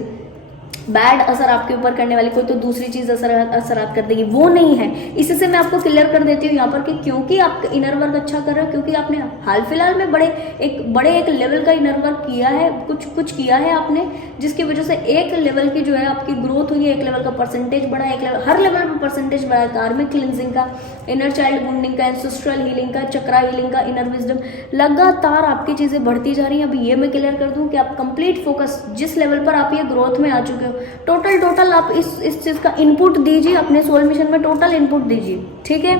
बैड असर आपके ऊपर करने वाली, कोई तो दूसरी चीज़ असरात कर देगी, वो नहीं है। इसी से मैं आपको क्लियर कर देती हूँ यहाँ पर कि क्योंकि आप इनर वर्क अच्छा कर रहे हो, क्योंकि आपने हाल फिलहाल में बड़े एक लेवल का इनर वर्क किया है, कुछ किया है आपने, जिसकी वजह से एक लेवल की जो है आपकी ग्रोथ हुई है, एक लेवल का परसेंटेज बढ़ा, एक लेवल, हर लेवल पर परसेंटेज बढ़ा है। कार्मिक क्लिनजिंग का, इनर चाइल्ड वुंडिंग का, एंसेस्ट्रल हीलिंग का, चक्रा हीलिंग का, इनर विजडम, लगातार आपकी चीज़ें बढ़ती जा रही हैं। अभी ये मैं क्लियर कर दूँ कि आप कंप्लीट फोकस, जिस लेवल पर आप ये ग्रोथ में आ चुके हो, टोटल आप इस चीज़ का इनपुट दीजिए, अपने सोल मिशन में टोटल इनपुट दीजिए, ठीक है।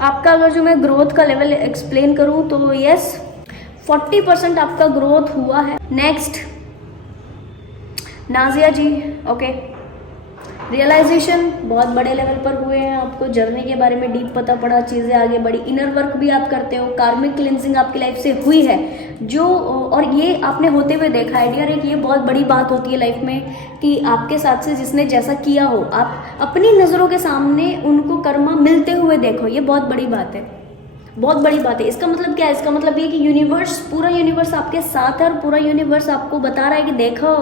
आपका अगर जो मैं ग्रोथ का लेवल एक्सप्लेन करूं तो यस, 40% आपका ग्रोथ हुआ है। नेक्स्ट नाजिया जी, ओके, रियलाइजेशन बहुत बड़े लेवल पर हुए हैं, आपको जर्नी के बारे में डीप पता पड़ा, चीज़ें आगे बढ़ी, इनर वर्क भी आप करते हो, कार्मिक क्लिनजिंग आपकी लाइफ से हुई है जो, और ये आपने होते हुए देखा है डियर। एक ये बहुत बड़ी बात होती है लाइफ में कि आपके साथ से जिसने जैसा किया हो, आप अपनी नज़रों के सामने उनको कर्मा मिलते हुए देखो, ये बहुत बड़ी बात है, बहुत बड़ी बात है। इसका मतलब क्या है? इसका मतलब ये कि यूनिवर्स, पूरा यूनिवर्स आपके साथ है, और पूरा यूनिवर्स आपको बता रहा है कि देखो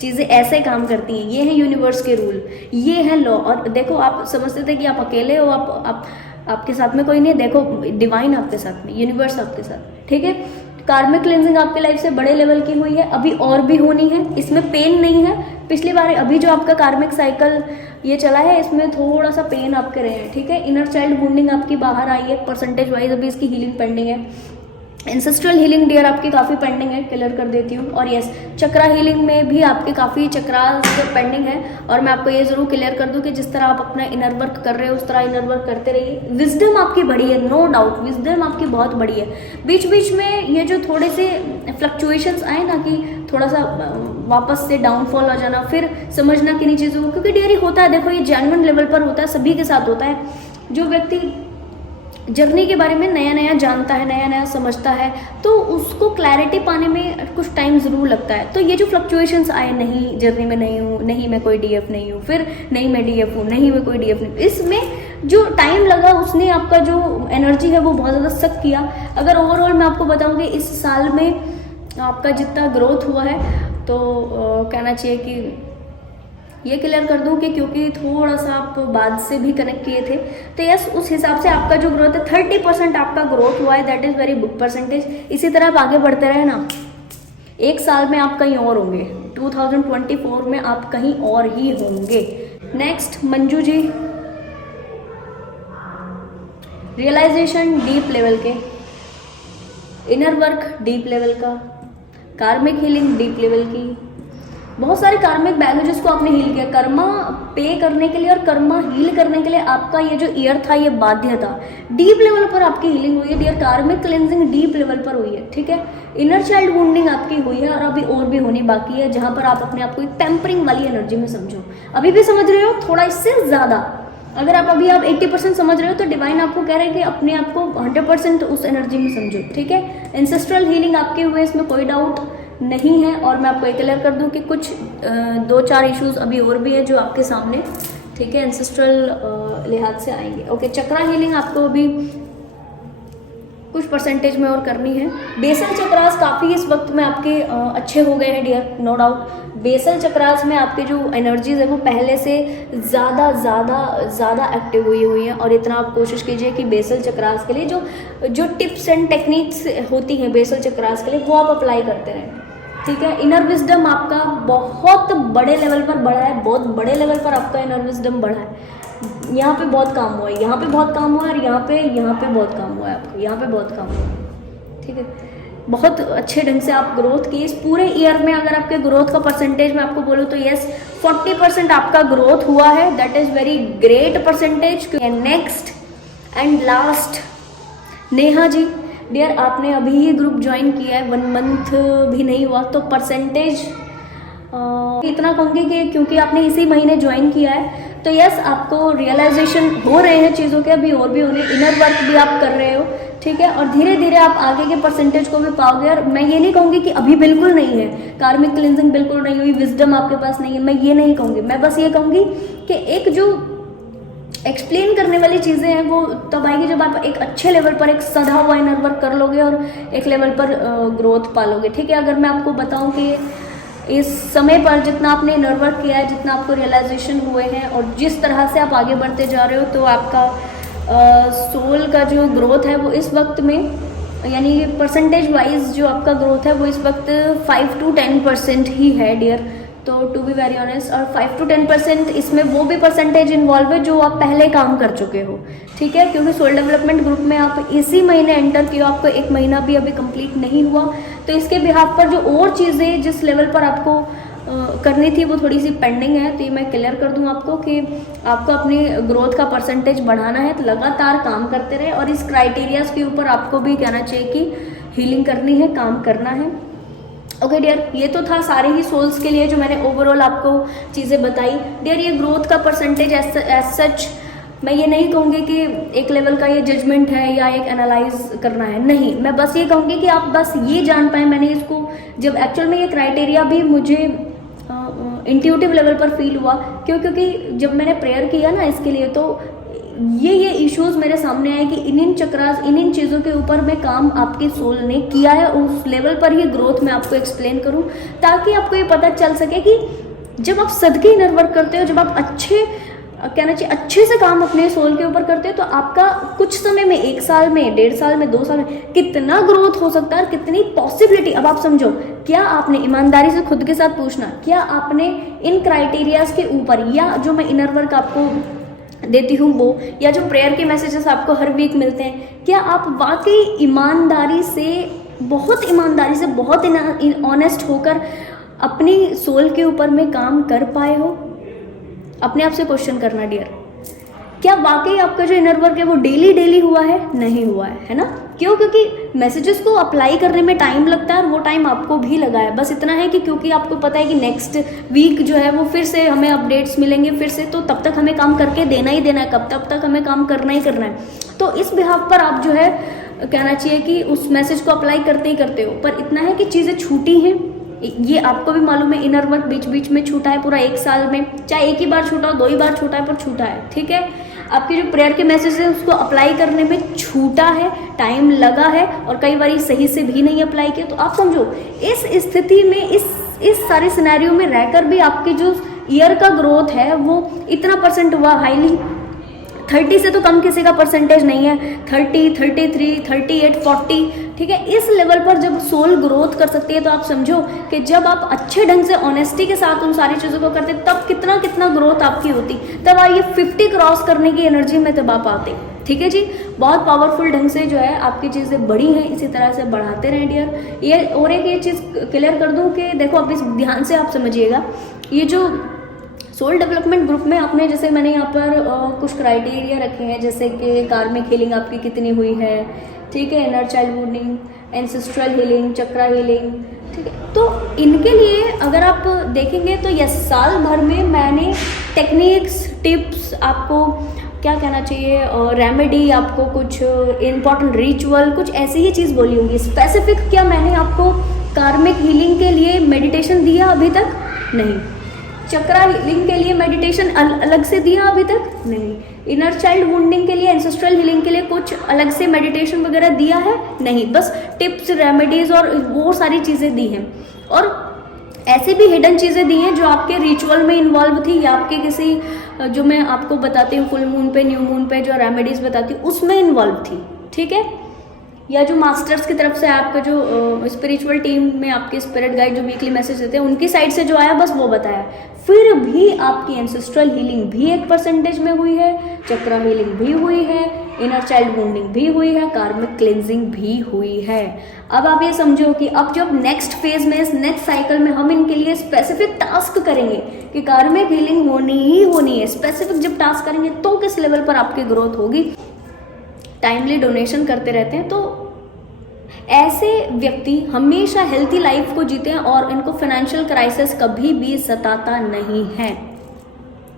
चीज़ें ऐसे काम करती हैं, ये है यूनिवर्स के रूल, ये है लॉ। और देखो, आप समझते थे कि आप अकेले हो, आपके साथ में कोई नहीं है, देखो डिवाइन आपके साथ में, यूनिवर्स आपके साथ, ठीक है। कार्मिक क्लिनजिंग आपके लाइफ से बड़े लेवल की हुई है, अभी और भी होनी है, इसमें पेन नहीं है। पिछली बार अभी जो आपका कार्मिक साइकिल ये चला है, इसमें थोड़ा सा पेन आपके रहे हैं, ठीक है। इनर चाइल्ड वुंडिंग आपकी बाहर आई है, परसेंटेज वाइज अभी इसकी हीलिंग पेंडिंग है। एंसेस्ट्रल हीलिंग डियर आपकी काफ़ी पेंडिंग है, क्लियर कर देती हूँ। और यस, चक्रा हीलिंग में भी आपके काफ़ी चक्रास पेंडिंग है, और मैं आपको ये ज़रूर क्लियर कर दूँ कि जिस तरह आप अपना इनर वर्क कर रहे हो उस तरह इनर वर्क करते रहिए। विजडम आपकी बड़ी है, नो डाउट, विजडम आपकी बहुत बड़ी है। बीच बीच में ये जो थोड़े से फ्लक्चुएशंस आए ना, कि थोड़ा सा वापस से डाउनफॉल आ जाना, फिर समझना किन्हीं चीज़ों को, क्योंकि डियर होता है, देखो ये जेन्युइन लेवल पर होता है, सभी के साथ होता है। जो व्यक्ति जर्नी के बारे में नया नया जानता है, नया नया समझता है, तो उसको क्लैरिटी पाने में कुछ टाइम ज़रूर लगता है। तो ये जो फ्लक्चुएशंस आए, नहीं जर्नी में नहीं हूँ, नहीं मैं कोई डीएफ नहीं हूँ, फिर नहीं मैं डीएफ हूँ, नहीं मैं कोई डीएफ नहीं, इसमें जो टाइम लगा उसने आपका जो एनर्जी है वो बहुत ज़्यादा सक किया। अगर ओवरऑल मैं आपको बताऊँ कि इस साल में आपका जितना ग्रोथ हुआ है, तो कहना चाहिए कि ये क्लियर कर दूं कि क्योंकि थोड़ा सा आप बाद से भी कनेक्ट किए थे, तो यस उस हिसाब से आपका जो ग्रोथ है 30% आपका ग्रोथ हुआ है, that is very good percentage. इसी तरह आप आगे बढ़ते रहे ना, एक साल में आप कहीं और होंगे, 2024 में आप कहीं और ही होंगे। Next Manju ji, realisation deep level के, इनर वर्क डीप लेवल का, कार्मिक हीलिंग डीप लेवल की, बहुत सारे कार्मिक बैगेजेस को आपने हील किया। कर्मा पे करने के लिए और कर्मा हील करने के लिए आपका ये जो ईयर था, ये बाध्य था। डीप लेवल पर आपकी हीलिंग हुई है डियर, कार्मिक क्लेंजिंग डीप लेवल पर हुई है, ठीक है। इनर चाइल्ड वुंडिंग आपकी हुई है, और अभी और भी होनी बाकी है, जहां पर आप अपने आप को एक टेम्परिंग वाली एनर्जी में समझो। अभी भी समझ रहे हो, थोड़ा इससे ज़्यादा अगर आप अभी आप 80% समझ रहे हो तो डिवाइन आपको कह रहे हैं कि अपने आप को 100% उस एनर्जी में समझो, ठीक है। एंसेस्ट्रल हीलिंग आपके हुए, इसमें कोई डाउट नहीं है। और मैं आपको एक क्लियर कर दूं कि कुछ 2-4 इश्यूज अभी और भी है जो आपके सामने, ठीक है, एंसेस्ट्रल लिहाज से आएंगे। ओके, चक्रा हीलिंग आपको अभी कुछ परसेंटेज में और करनी है। बेसल चक्रास काफ़ी इस वक्त में आपके अच्छे हो गए हैं dear, no doubt. Basal chakras में आपके जो एनर्जीज है वो पहले से ज़्यादा एक्टिव हुई है। और इतना आप कोशिश कीजिए कि बेसल चक्रास के लिए जो टिप्स एंड टेक्निक्स होती हैं बेसल चक्रास के लिए वो आप अप्लाई करते रहें, ठीक है। इनर विजडम आपका बहुत बड़े लेवल पर बढ़ा है, बहुत बड़े लेवल पर आपका इनर विजडम बढ़ा है। यहाँ पे बहुत काम हुआ है, यहाँ पे बहुत काम हुआ है, और यहाँ पे बहुत काम हुआ है आपको, यहाँ पे बहुत काम हुआ है, ठीक है। बहुत अच्छे ढंग से आप ग्रोथ की इस पूरे ईयर में। अगर आपके ग्रोथ का परसेंटेज मैं आपको बोलूँ तो यस 40% आपका ग्रोथ हुआ है, that is very great percentage. Next and last Neha ji, dear आपने अभी ही ग्रुप ज्वाइन किया है, 1 मंथ भी नहीं हुआ, तो परसेंटेज इतना कहूँगी कि क्योंकि आपने इसी महीने ज्वाइन किया है तो यस आपको रियलाइजेशन हो रहे हैं चीज़ों के, अभी और भी होने, इनर वर्क भी आप कर रहे हो, ठीक है। और धीरे धीरे आप आगे के परसेंटेज को भी पाओगे। और मैं ये नहीं कहूँगी कि अभी बिल्कुल नहीं है, कार्मिक क्लिंजिंग बिल्कुल नहीं हुई, विजडम आपके पास नहीं है, मैं ये नहीं कहूँगी। मैं बस ये कहूँगी कि एक जो एक्सप्लेन करने वाली चीज़ें हैं वो तब आएगी जब आप एक अच्छे लेवल पर एक सधा हुआ इनर वर्क कर लोगे और एक लेवल पर ग्रोथ पालोगे, ठीक है। अगर मैं आपको बताऊँ कि इस समय पर जितना आपने इनर वर्क किया है, जितना आपको रियलाइजेशन हुए हैं और जिस तरह से आप आगे बढ़ते जा रहे हो, तो आपका सोल का जो ग्रोथ है वो इस वक्त में, यानी परसेंटेज वाइज जो आपका ग्रोथ है वो इस वक्त 5 to 10% ही है डियर। तो टू बी वेरी ऑनेस्ट, और 5 to 10% इसमें वो भी परसेंटेज इन्वॉल्व है जो आप पहले काम कर चुके हो, ठीक है। क्योंकि सोल डेवलपमेंट ग्रुप में आप इसी महीने एंटर किए हो, आपको 1 महीना भी अभी कंप्लीट नहीं हुआ, तो इसके बिहाफ पर जो और चीज़ें जिस लेवल पर आपको करनी थी वो थोड़ी सी पेंडिंग है। तो ये मैं क्लियर कर दूं आपको कि आपको अपनी ग्रोथ का परसेंटेज बढ़ाना है, तो लगातार काम करते रहे। और इस क्राइटेरियाज के ऊपर आपको भी कहना चाहिए कि हीलिंग करनी है, काम करना है। ओके डियर, ये तो था सारे ही सोल्स के लिए जो मैंने ओवरऑल आपको चीज़ें बताई। डियर ये ग्रोथ का परसेंटेज एज सच मैं ये नहीं कहूँगी कि एक लेवल का ये जजमेंट है या एक एनालाइज करना है, नहीं। मैं बस ये कहूँगी कि आप बस ये जान पाएँ, मैंने इसको जब एक्चुअल में ये क्राइटेरिया भी मुझे इंट्यूटिव लेवल पर फील हुआ, क्योंकि जब मैंने प्रेयर किया ना इसके लिए, तो ये इश्यूज मेरे सामने आए कि इन चक्रास, इन चीज़ों के ऊपर में काम आपके सोल ने किया है, उस लेवल पर ही ग्रोथ मैं आपको एक्सप्लेन करूं, ताकि आपको ये पता चल सके कि जब आप सदके इनर वर्क करते हो, जब आप कहना चाहिए अच्छे से काम अपने सोल के ऊपर करते हो, तो आपका कुछ समय में 1 साल में, 1.5 साल में, 2 साल में कितना ग्रोथ हो सकता है, कितनी पॉसिबिलिटी। अब आप समझो, क्या आपने ईमानदारी से खुद के साथ पूछना, क्या आपने इन क्राइटेरियाज के ऊपर, या जो मैं इनर वर्क आपको देती हूँ वो, या जो प्रेयर के मैसेजेस आपको हर वीक मिलते हैं, क्या आप वाकई ईमानदारी से, बहुत ईमानदारी से, बहुत ऑनेस्ट होकर अपनी सोल के ऊपर में काम कर पाए हो? अपने आप से क्वेश्चन करना डियर, क्या वाकई आपका जो इनर वर्क है वो डेली हुआ है? नहीं हुआ है ना? क्यों? क्योंकि मैसेजेस को अप्लाई करने में टाइम लगता है और वो टाइम आपको भी लगा है। बस इतना है कि क्योंकि आपको पता है कि नेक्स्ट वीक जो है वो फिर से हमें अपडेट्स मिलेंगे फिर से, तो तब तक हमें काम करके देना ही देना है, कब तब तक हमें काम करना ही करना है। तो इस बिहाफ पर आप जो है कहना चाहिए कि उस मैसेज को अप्लाई करते ही करते हो। पर इतना है कि चीज़ें छूटी हैं, ये आपको भी मालूम है। इनर वर्क बीच बीच में छूटा है, पूरा 1 साल में, चाहे 1 ही बार छूटा हो, 2 ही बार छूटा है, पर छूटा है, ठीक है। आपके जो प्रेयर के मैसेज है उसको अप्लाई करने में छूटा है, टाइम लगा है, और कई बार सही से भी नहीं अप्लाई किया। तो आप समझो इस स्थिति में, इस सारे सिनेरियो में रहकर भी आपकी जो ईयर का ग्रोथ है वो इतना परसेंट हुआ, हाईली 30 से तो कम किसी का परसेंटेज नहीं है, 30, 33, 38, 40, ठीक है। इस लेवल पर जब सोल ग्रोथ कर सकती है, तो आप समझो कि जब आप अच्छे ढंग से ऑनेस्टी के साथ उन सारी चीज़ों को करते, तब कितना ग्रोथ आपकी होती, तब ये 50 क्रॉस करने की एनर्जी में तब आप आते, ठीक है जी। बहुत पावरफुल ढंग से जो है आपकी चीज़ें बढ़ी हैं, इसी तरह से बढ़ाते रहें डियर। ये और एक चीज़ क्लियर कर दूँ कि देखो, अब इस ध्यान से आप समझिएगा, ये जो सोल डेवलपमेंट ग्रुप में आपने, जैसे मैंने यहाँ पर कुछ क्राइटेरिया रखे हैं, जैसे कि कार्मिक हीलिंग आपकी कितनी हुई है, ठीक है, इनर चाइल्ड वुडिंग, एंसेस्ट्रल हीलिंग, चक्रा हीलिंग, ठीक है। तो इनके लिए अगर आप देखेंगे तो यह साल भर में मैंने टेक्निक्स, टिप्स आपको क्या कहना चाहिए, रेमेडी, आपको कुछ इम्पॉर्टेंट रिचुअल, कुछ ऐसी ही चीज़ बोली होगी। स्पेसिफिक क्या मैंने आपको कार्मिक हीलिंग के लिए मेडिटेशन दिया अभी तक? नहीं। चक्रा हीलिंग के लिए मेडिटेशन अलग से दिया अभी तक? नहीं। इनर चाइल्ड वुंडिंग के लिए, एंसेस्ट्रल हीलिंग के लिए कुछ अलग से मेडिटेशन वगैरह दिया है? नहीं। बस टिप्स, रेमेडीज और वो सारी चीज़ें दी हैं। और ऐसे भी हिडन चीज़ें दी हैं जो आपके रिचुअल में इन्वॉल्व थी, या आपके किसी, जो मैं आपको बताती हूँ फुल मून पे, न्यू मून पे जो रेमेडीज बताती हूँ उसमें इन्वॉल्व थी, ठीक है। या जो मास्टर्स की तरफ से आपका जो स्पिरिचुअल टीम में आपके स्पिरिट गाइड जो वीकली मैसेज देते हैं उनकी साइड से जो आया बस वो बताया। फिर भी आपकी एंसेस्ट्रल हीलिंग भी 1% में हुई है, चक्रा हीलिंग भी हुई है, इनर चाइल्ड वुंडिंग भी हुई है, कार्मिक क्लेंजिंग भी हुई है। अब आप ये समझो कि अब जब नेक्स्ट फेज में, इस नेक्स्ट साइकिल में हम इनके लिए स्पेसिफिक टास्क करेंगे कि कार्मिक हीलिंग होनी ही होनी है। स्पेसिफिक जब टास्क करेंगे तो किस लेवल पर आपकी ग्रोथ होगी। टाइमली डोनेशन करते रहते हैं तो ऐसे व्यक्ति हमेशा हेल्थी लाइफ को जीते हैं और इनको फाइनेंशियल क्राइसिस कभी भी सताता नहीं है,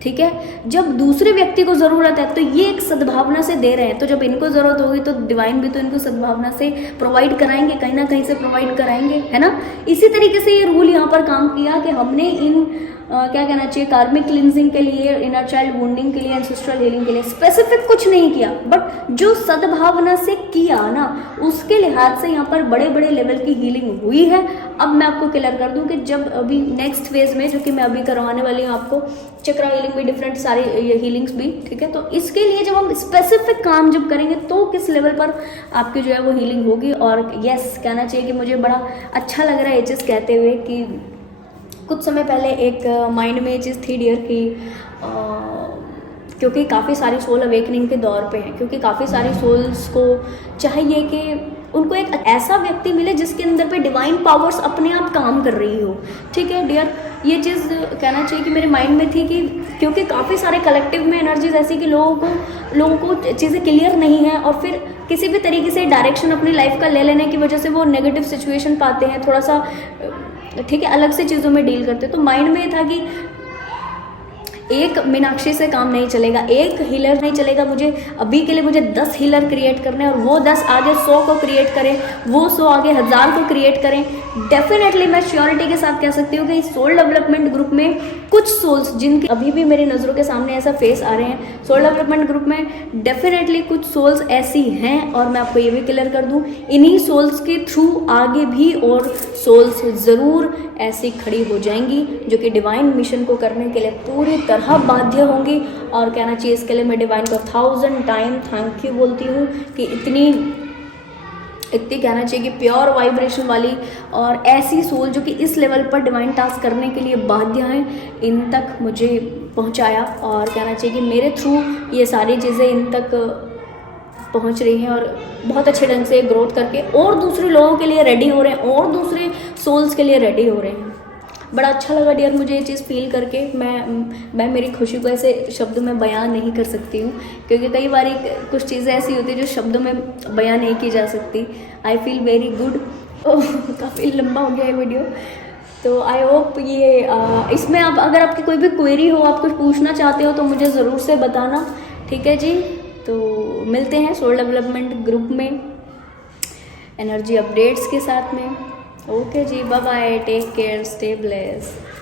ठीक है। जब दूसरे व्यक्ति को ज़रूरत है तो ये एक सद्भावना से दे रहे हैं, तो जब इनको ज़रूरत होगी तो डिवाइन भी तो इनको सद्भावना से प्रोवाइड कराएंगे, कहीं ना कहीं से प्रोवाइड कराएंगे, है ना। इसी तरीके से ये रूल यहाँ पर काम किया कि हमने इन क्या कहना चाहिए, कार्मिक क्लिनजिंग के लिए, इनर चाइल्ड वुंडिंग के लिए, एंसेस्ट्रल हीलिंग के लिए स्पेसिफिक कुछ नहीं किया, बट जो सद्भावना से किया ना उसके लिहाज से यहाँ पर बड़े बड़े लेवल की हीलिंग हुई है। अब मैं आपको क्लियर कर दूं कि जब अभी नेक्स्ट फेज में, जो कि मैं अभी करवाने वाली हूँ आपको, चक्रा हीलिंग भी, डिफरेंट सारी हीलिंग्स भी, ठीक है। तो इसके लिए जब हम स्पेसिफिक काम जब करेंगे तो किस लेवल पर आपकी जो है वो हीलिंग होगी। और यस, कहना चाहिए कि मुझे बड़ा अच्छा लग रहा है ये चीज़ कहते हुए कि कुछ समय पहले एक माइंड में ये चीज़ थी डियर कि क्योंकि काफ़ी सारी सोल अवेकनिंग के दौर पे हैं, क्योंकि काफ़ी सारी सोल्स को चाहिए कि उनको एक ऐसा व्यक्ति मिले जिसके अंदर पे डिवाइन पावर्स अपने आप काम कर रही हो, ठीक है डियर। ये चीज़ कहना चाहिए कि मेरे माइंड में थी कि क्योंकि काफ़ी सारे कलेक्टिव में एनर्जीज ऐसी कि लोगों को चीज़ें क्लियर नहीं है और फिर किसी भी तरीके से डायरेक्शन अपनी लाइफ का ले लेने की वजह से वो नेगेटिव सिचुएशन पाते हैं, थोड़ा सा, ठीक है, अलग से चीज़ों में डील करते। तो माइंड में ये था कि एक मीनाक्षी से काम नहीं चलेगा, एक हीलर नहीं चलेगा, मुझे अभी के लिए मुझे 10 हीलर क्रिएट करने हैं और वो 10 आगे 100 को क्रिएट करें, वो 100 आगे 1000 को क्रिएट करें। डेफिनेटली मैं श्योरिटी के साथ कह सकती हूँ कि इस सोल डेवलपमेंट ग्रुप में कुछ सोल्स जिनके अभी भी मेरी नज़रों के सामने ऐसा फेस आ रहे हैं, सोल डेवलपमेंट ग्रुप में डेफिनेटली कुछ सोल्स ऐसी हैं। और मैं आपको ये भी क्लियर कर दूँ, इन्हीं सोल्स के थ्रू आगे भी और सोल्स ज़रूर ऐसी खड़ी हो जाएंगी जो कि डिवाइन मिशन को करने के लिए पूरी तरह बाध्य होंगी। और कहना चाहिए इसके लिए मैं डिवाइन को 1000 टाइम थैंक यू बोलती हूँ कि इतनी कहना चाहिए कि प्योर वाइब्रेशन वाली और ऐसी सोल जो कि इस लेवल पर डिवाइन टास्क करने के लिए बाध्य हैं, इन तक मुझे पहुंचाया। और कहना चाहिए कि मेरे थ्रू ये सारी चीज़ें इन तक पहुंच रही हैं और बहुत अच्छे ढंग से ग्रोथ करके और दूसरे लोगों के लिए रेडी हो रहे हैं और दूसरे सोल्स के लिए रेडी हो रहे हैं। बड़ा अच्छा लगा डियर मुझे ये चीज़ फील करके। मैं मेरी खुशी को ऐसे शब्दों में बयान नहीं कर सकती हूँ, क्योंकि कई बार कुछ चीज़ें ऐसी होती है जो शब्दों में बयान नहीं की जा सकती। I feel very good. काफ़ी लंबा हो गया ये वीडियो, तो आई होप ये इसमें आप अगर आपकी कोई भी क्वेरी हो, आप कुछ पूछना चाहते हो तो मुझे ज़रूर से बताना, ठीक है जी। तो मिलते हैं सोल डेवलपमेंट ग्रुप में एनर्जी अपडेट्स के साथ में। ओके जी, bye bye, take care, stay blessed.